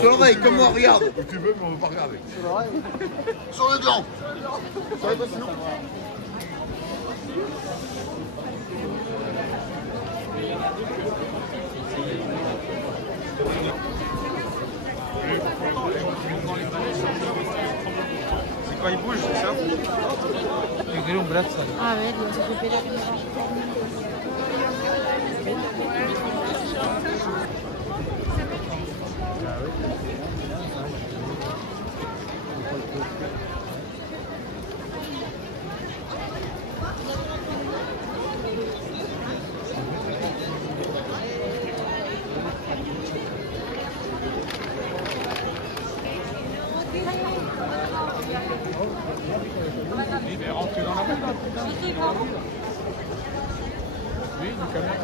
Sur l'oreille, comme moi, regarde. Tu veux, mais on ne va pas regarder. Sur le gland. Ça va pas sinon. C'est quand il bouge, c'est ça? Le grillon bref, ça. Ah ouais, donc ça fait péter. Il est rentré dans la tête. Oui, du caméra.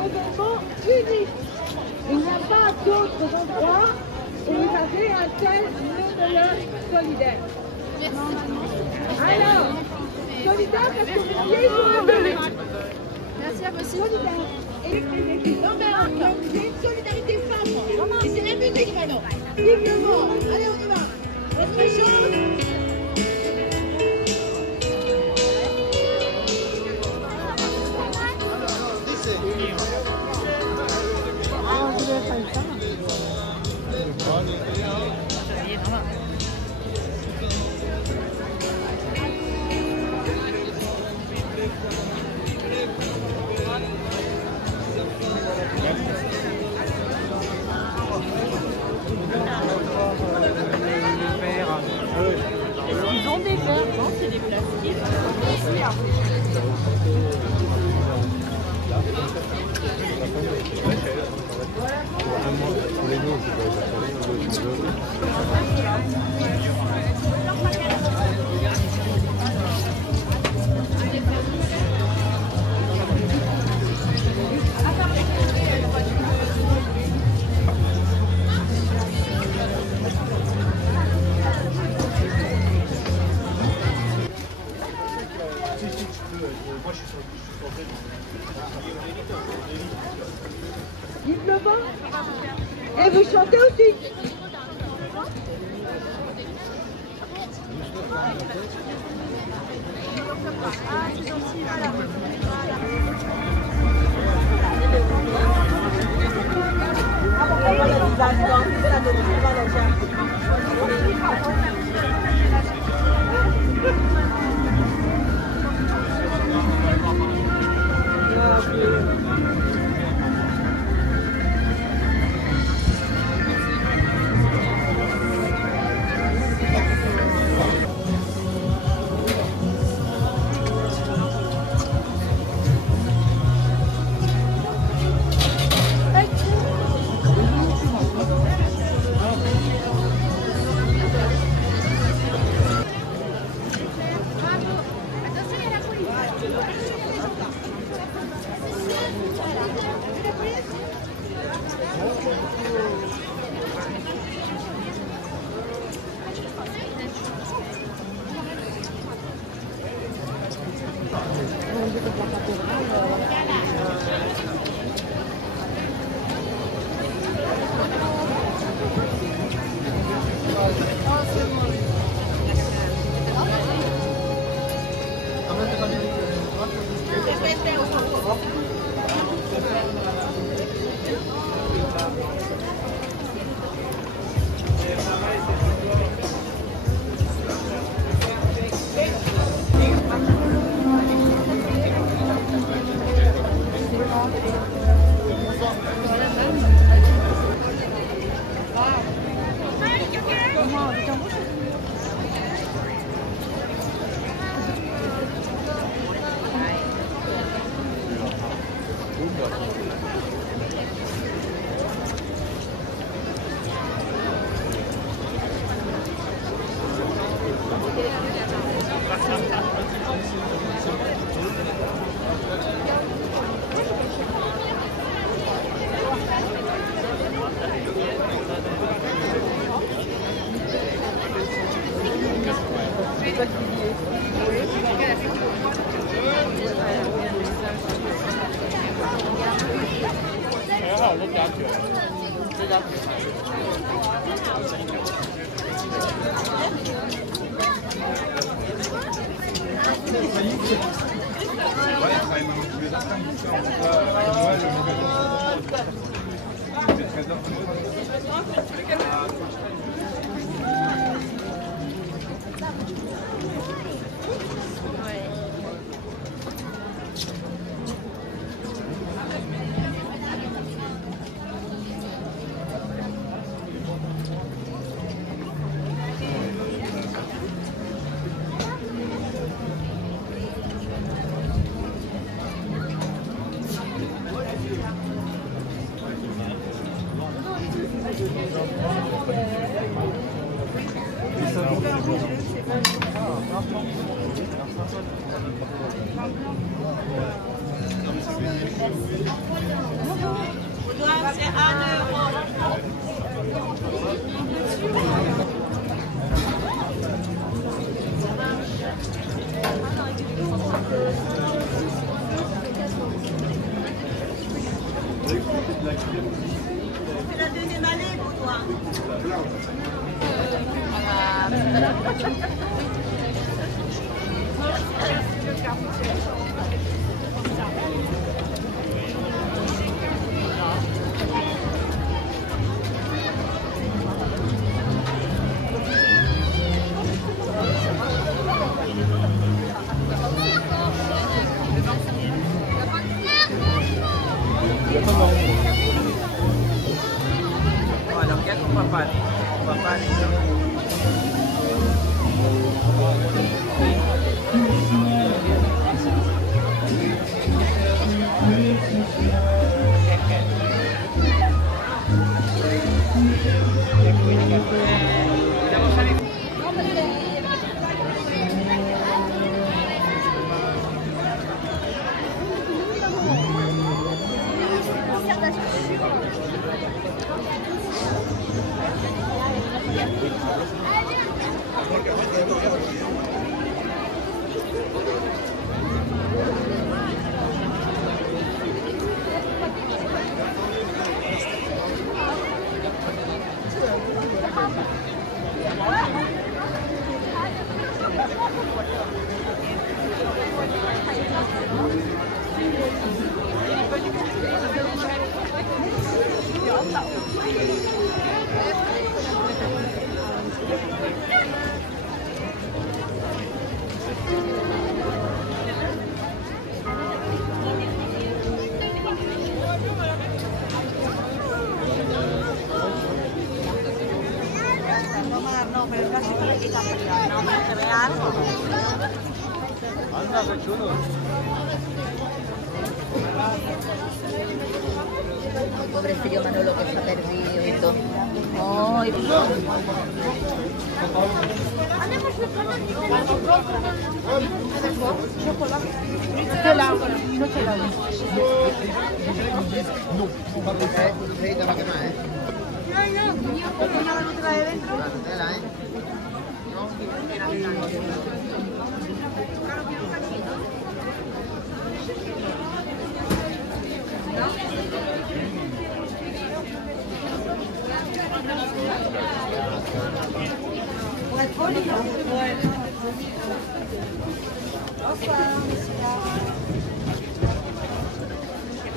événement unique. Il n'y a pas d'autres endroits où vous avez un tel médailleur solidaire. Alors, solidaire parce que vous vivez sur le délai. Merci à vous aussi. Solidaire. Non mais c'est une solidarité femme. Et c'est la musique maintenant. Vive le vent. Allez, on y va. Autre chose. Ils ont des verres, non? C'est des plastiques. Vive le vent. Et vous chantez aussi. Merci. la deuxième année pour toi. Bueno, queda con papá. Papá, No, pero casi que le quita frío. No, pero se ve algo. anda, qué chulo. Pobrecillo Manolo que se ha perdido y todo. Ay,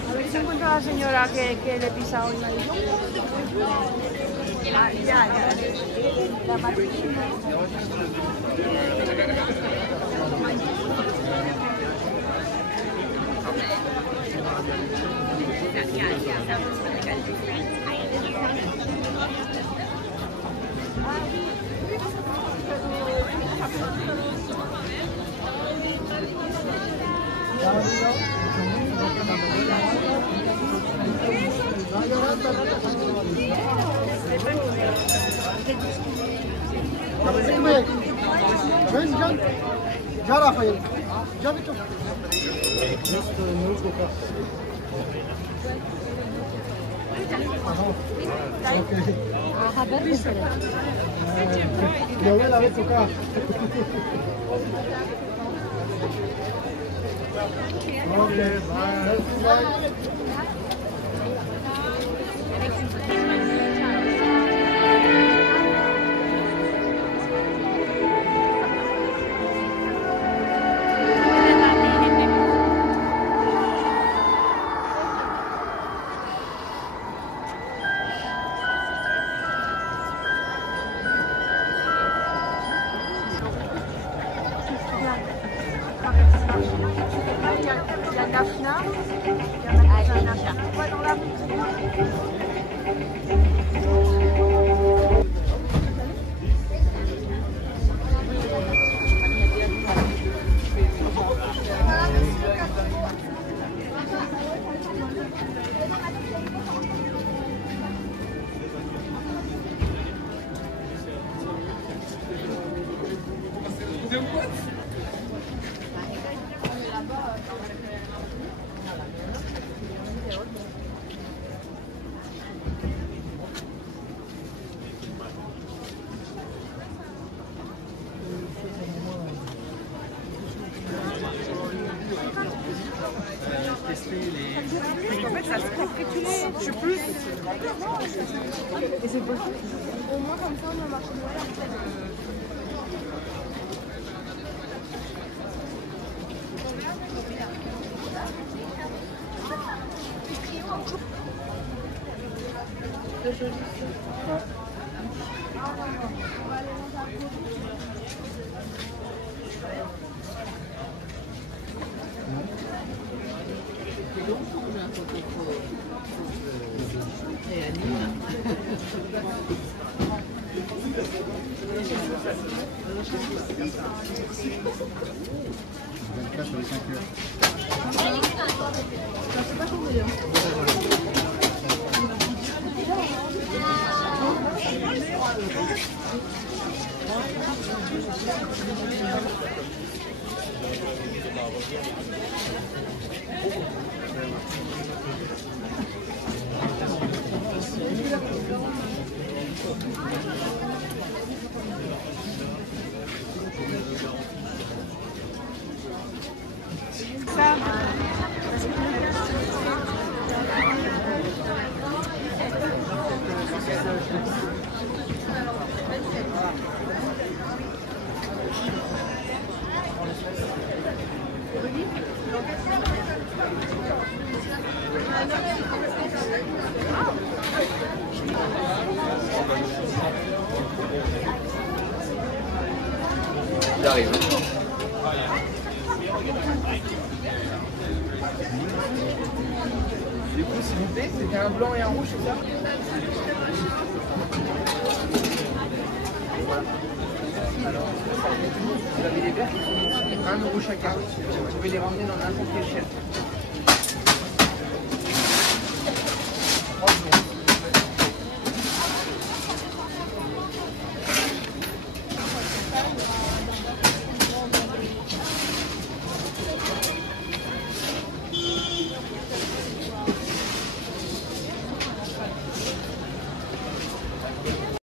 A ver si encuentro a la señora que le pisa hoy. Ah, ya. La Martina. जा राफेल जा भी तो la vez toca okay bye Tester les... En fait, ça se crève que tu Je suis plus. Et c'est possible. Au moins comme ça on a marché de J'arrive. Du coup, s'il vous plaît, c'était un blanc et un rouge, c'est ça? Voilà. Alors, vous avez les verres qui sont 1 € chacun. Vous pouvez les ramener dans n'importe quelle chaîne.